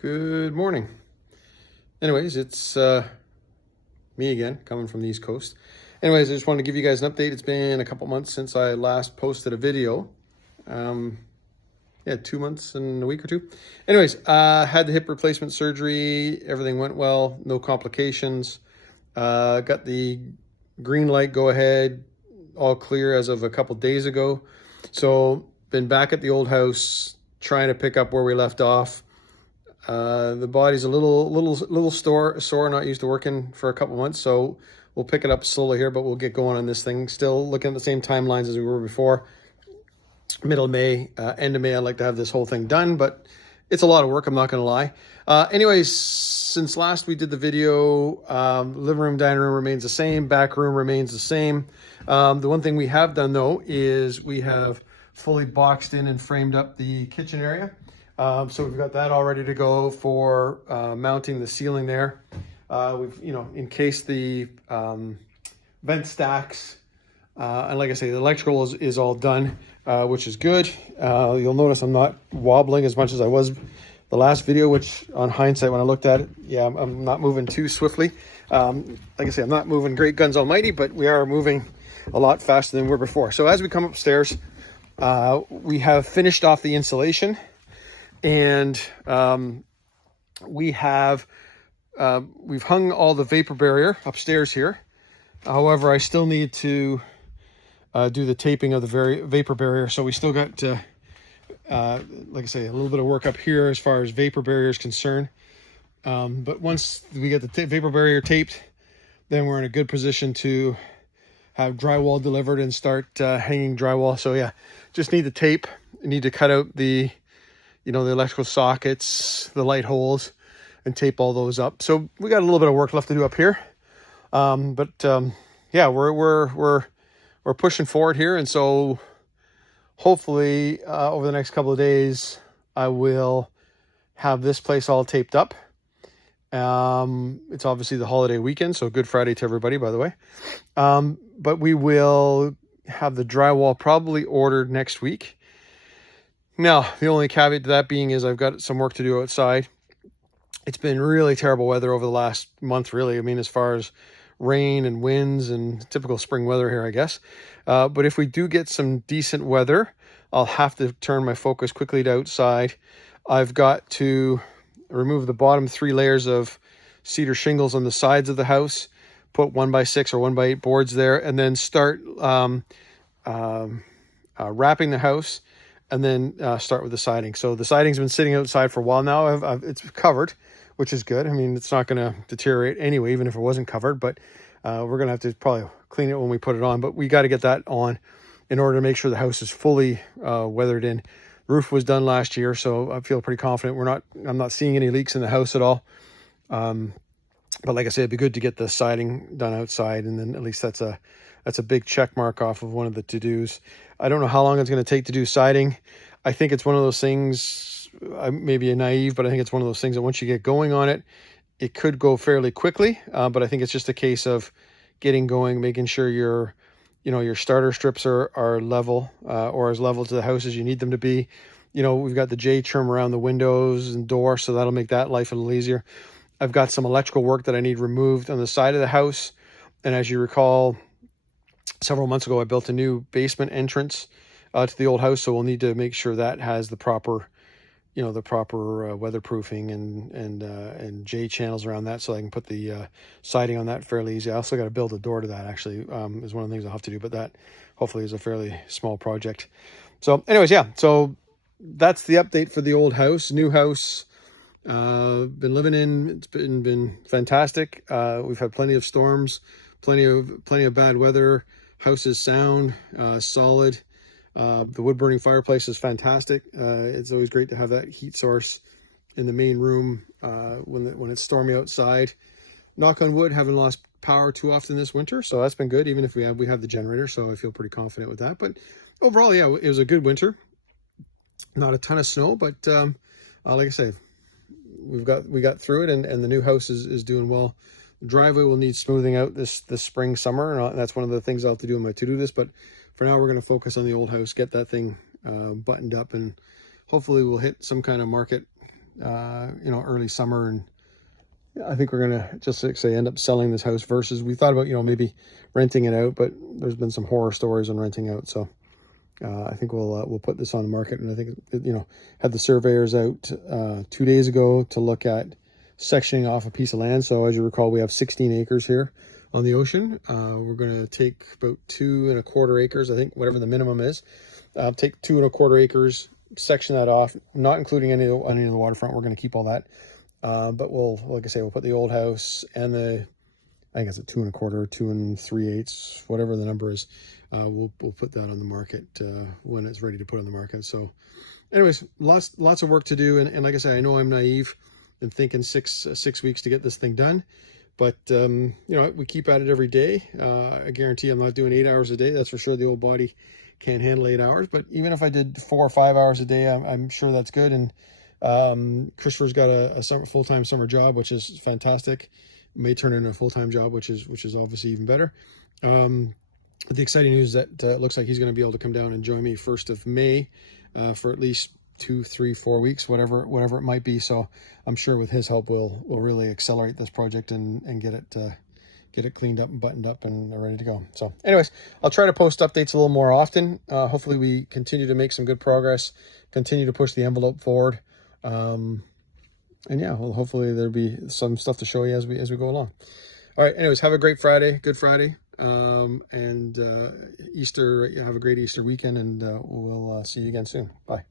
Good morning. Anyways, it's me again, coming from the East Coast. Anyways, I just wanted to give you guys an update. It's been a couple months since I last posted a video. Yeah, 2 months and a week or two. Anyways, had the hip replacement surgery. Everything went well, no complications. Got the green light, go ahead, all clear as of a couple days ago. So been back at the old house, trying to pick up where we left off. The body's a little sore, not used to working for a couple months, so we'll pick it up slowly here, but we'll get going on this thing. Still looking at the same timelines as we were before. Middle of May, end of May, I'd like to have this whole thing done, but it's a lot of work, I'm not going to lie. Anyways, since last we did the video, living room, dining room remains the same, back room remains the same. The one thing we have done, though, is we have fully boxed in and framed up the kitchen area. So we've got that all ready to go for mounting the ceiling there. We've, encased the vent stacks. And like I say, the electrical is all done, which is good. You'll notice I'm not wobbling as much as I was the last video, which on hindsight, when I looked at it, yeah, I'm not moving too swiftly. Like I say, I'm not moving great guns almighty, but we are moving a lot faster than we were before. So as we come upstairs, we have finished off the insulation. And we've hung all the vapor barrier upstairs here. However, I still need to do the taping of the vapor barrier. So we still got, like I say, a little bit of work up here as far as vapor barrier is concerned. But once we get the vapor barrier taped, then we're in a good position to have drywall delivered and start hanging drywall. So yeah, just need the tape. I need to cut out the electrical sockets, the light holes, and tape all those up. So we got a little bit of work left to do up here. Yeah, we're pushing forward here. And so hopefully over the next couple of days, I will have this place all taped up. It's obviously the holiday weekend, so Good Friday to everybody, by the way. But we will have the drywall probably ordered next week. Now, the only caveat to that being is I've got some work to do outside. It's been really terrible weather over the last month, really. I mean, as far as rain and winds and typical spring weather here, I guess. But if we do get some decent weather, I'll have to turn my focus quickly to outside. I've got to remove the bottom 3 layers of cedar shingles on the sides of the house, put 1x6 or 1x8 boards there, and then start wrapping the house. And then start with the siding. So the siding's been sitting outside for a while now. It's covered, which is good. I mean, it's not going to deteriorate anyway, even if it wasn't covered. But we're going to have to probably clean it when we put it on. But we got to get that on in order to make sure the house is fully weathered in. Roof was done last year, so I feel pretty confident. I'm not seeing any leaks in the house at all. But like I said, it'd be good to get the siding done outside, and then at least that's a big check mark off of one of the to-dos. I don't know how long it's going to take to do siding. I think it's one of those things, I may be naive, but I think it's one of those things that once you get going on it, it could go fairly quickly. But I think it's just a case of getting going, making sure your starter strips are level or as level to the house as you need them to be. We've got the J trim around the windows and door, so that'll make that life a little easier. I've got some electrical work that I need removed on the side of the house. And as you recall, several months ago, I built a new basement entrance to the old house, so we'll need to make sure that has the proper, weatherproofing and J channels around that, so I can put the siding on that fairly easy. I also got to build a door to that. Actually, is one of the things I'll have to do, but that hopefully is a fairly small project. So, anyways, yeah. So that's the update for the old house. New house. Been living in. It's been fantastic. We've had plenty of storms, plenty of bad weather. House is sound, solid. The wood burning fireplace is fantastic. It's always great to have that heat source in the main room when it's stormy outside. Knock on wood, haven't lost power too often this winter, so that's been good. Even if we have the generator, so I feel pretty confident with that. But overall, yeah, it was a good winter. Not a ton of snow, but like I say, we got through it, and the new house is doing well. The driveway will need smoothing out this spring, summer, and that's one of the things I'll have to do on my to-do list. But for now, we're going to focus on the old house, get that thing buttoned up, and hopefully we'll hit some kind of market you know, early summer. And I think we're going to just like say end up selling this house versus we thought about, you know, maybe renting it out, but there's been some horror stories on renting out. So I think we'll put this on the market. And I think, you know, had the surveyors out 2 days ago to look at sectioning off a piece of land. So as you recall, we have 16 acres here on the ocean. We're going to take about 2¼ acres, I think, whatever the minimum is. Take 2¼ acres, section that off, not including any of the waterfront. We're going to keep all that. But we'll, like I say, we'll put the old house and I think it's a 2¼ 2 3/8, whatever the number is. We'll put that on the market when it's ready to put on the market. So anyways, lots of work to do. And like I said, I know I'm naive and thinking six weeks to get this thing done. But, you know, we keep at it every day. I guarantee I'm not doing 8 hours a day. That's for sure. The old body can't handle 8 hours. But even if I did 4 or 5 hours a day, I'm sure that's good. And Christopher's got a full-time summer job, which is fantastic. May turn into a full-time job, which is obviously even better. But the exciting news is that it looks like he's going to be able to come down and join me 1st of May for at least 2, 3, 4 weeks, whatever it might be. So I'm sure with his help, we'll really accelerate this project and get it cleaned up and buttoned up and ready to go. So anyways, I'll try to post updates a little more often. Hopefully we continue to make some good progress, continue to push the envelope forward. And yeah, well, hopefully there'll be some stuff to show you as we go along. All right, anyways, have a great Friday, Good Friday. And Easter, have a great Easter weekend, and we'll see you again soon. Bye.